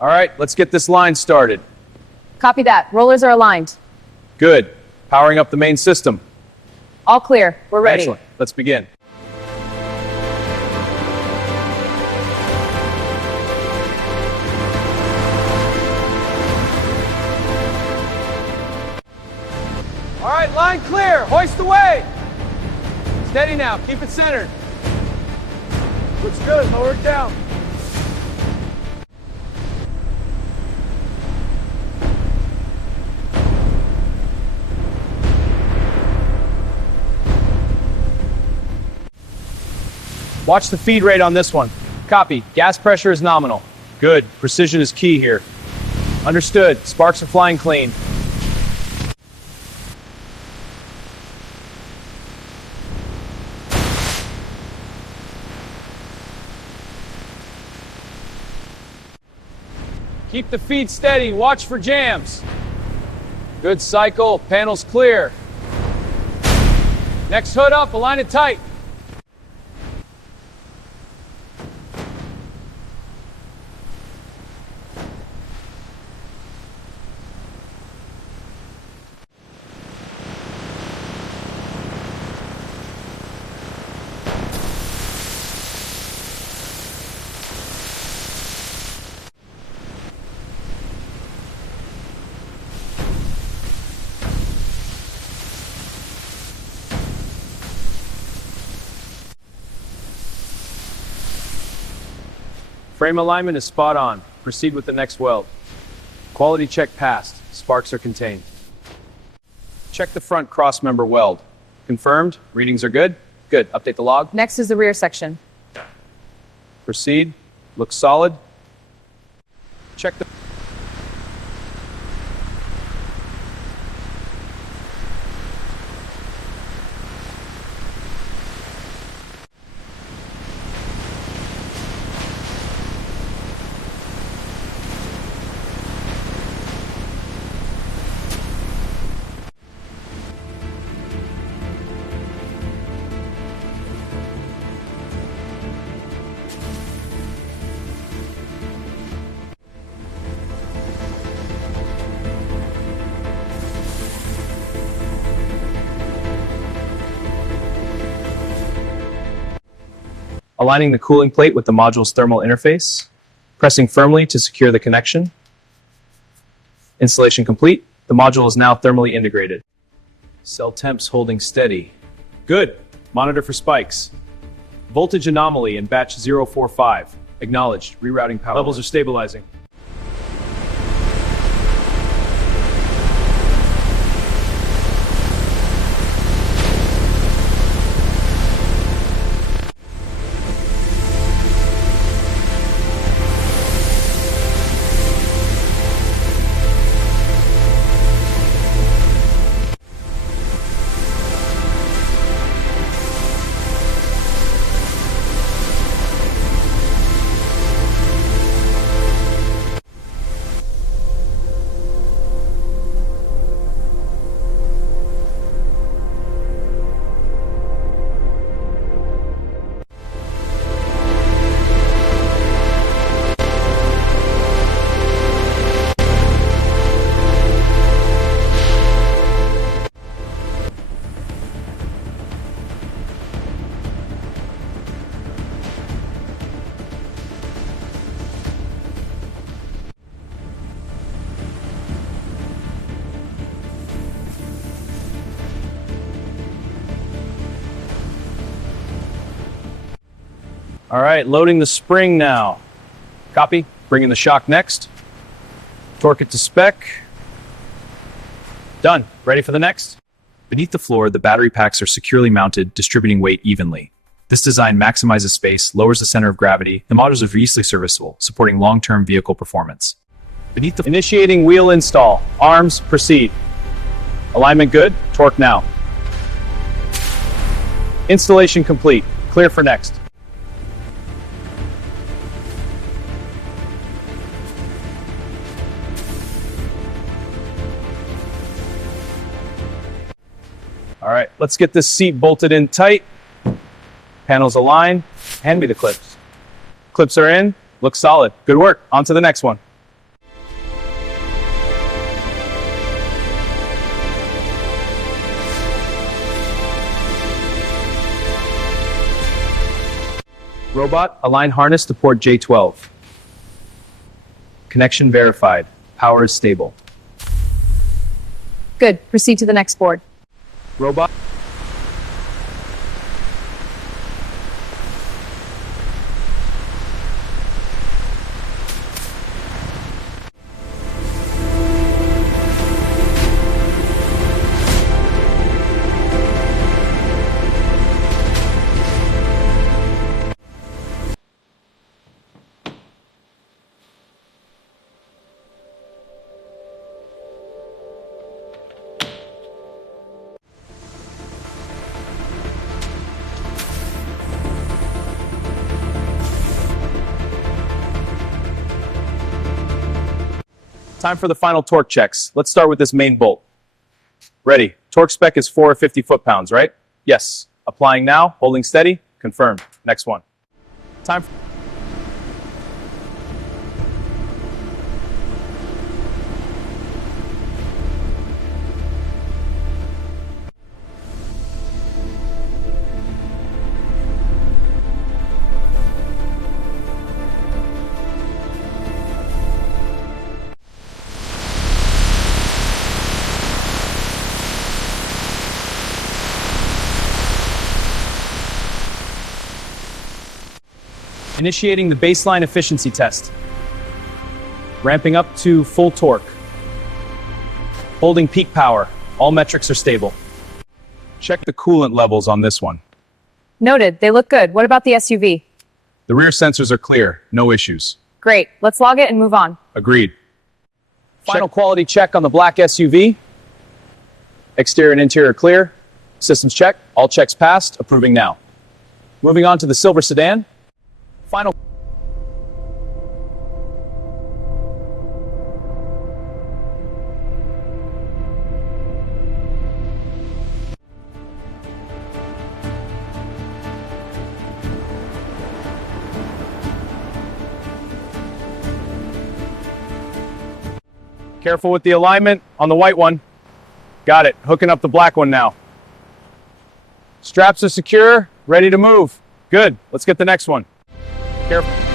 All right, let's get this line started. Copy that. Rollers are aligned. Good. Powering up the main system. All clear. We're ready. Excellent. Let's begin. All right, line clear. Hoist away. Steady now. Keep it centered. Looks good. Lower it down. Watch the feed rate on this one. Copy. Gas pressure is nominal. Good. Precision is key here. Understood. Sparks are flying clean. Keep the feed steady. Watch for jams. Good cycle. Panels clear. Next hood up. Align it tight. Frame alignment is spot on. Proceed with the next weld. Quality check passed. Sparks are contained. Check the front cross-member weld. Confirmed. Readings are good. Good. Update the log. Next is the rear section. Proceed. Looks solid. Check the... Aligning the cooling plate with the module's thermal interface. Pressing firmly to secure the connection. Installation complete. The module is now thermally integrated. Cell temps holding steady. Good. Monitor for spikes. Voltage anomaly in batch 045. Acknowledged. Rerouting power. Levels are stabilizing. All right, loading the spring now. Copy. Bringing the shock next. Torque it to spec. Done. Ready for the next? Beneath the floor, the battery packs are securely mounted, distributing weight evenly. This design maximizes space, lowers the center of gravity. The modules are easily serviceable, supporting long-term vehicle performance. Beneath the... Initiating wheel install. Arms, proceed. Alignment good. Torque now. Installation complete. Clear for next. All right, let's get this seat bolted in tight. Panels aligned. Hand me the clips. Clips are in. Looks solid. Good work. On to the next one. Robot, align harness to port J12. Connection verified. Power is stable. Good. Proceed to the next board. Robot. Time for the final torque checks. Let's start with this main bolt. Ready. Torque spec is 450 foot-pounds, right? Yes. Applying now, holding steady, confirmed. Next one. Time for initiating the baseline efficiency test. Ramping up to full torque. Holding peak power. All metrics are stable. Check the coolant levels on this one. Noted. They look good. What about the SUV? The rear sensors are clear. No issues. Great. Let's log it and move on. Agreed. Final quality check on the black SUV. Exterior and interior clear. Systems check. All checks passed. Approving now. Moving on to the silver sedan. Final. Careful with the alignment on the white one. Got it. Hooking up the black one now. Straps are secure. Ready to move. Good. Let's get the next one. Careful.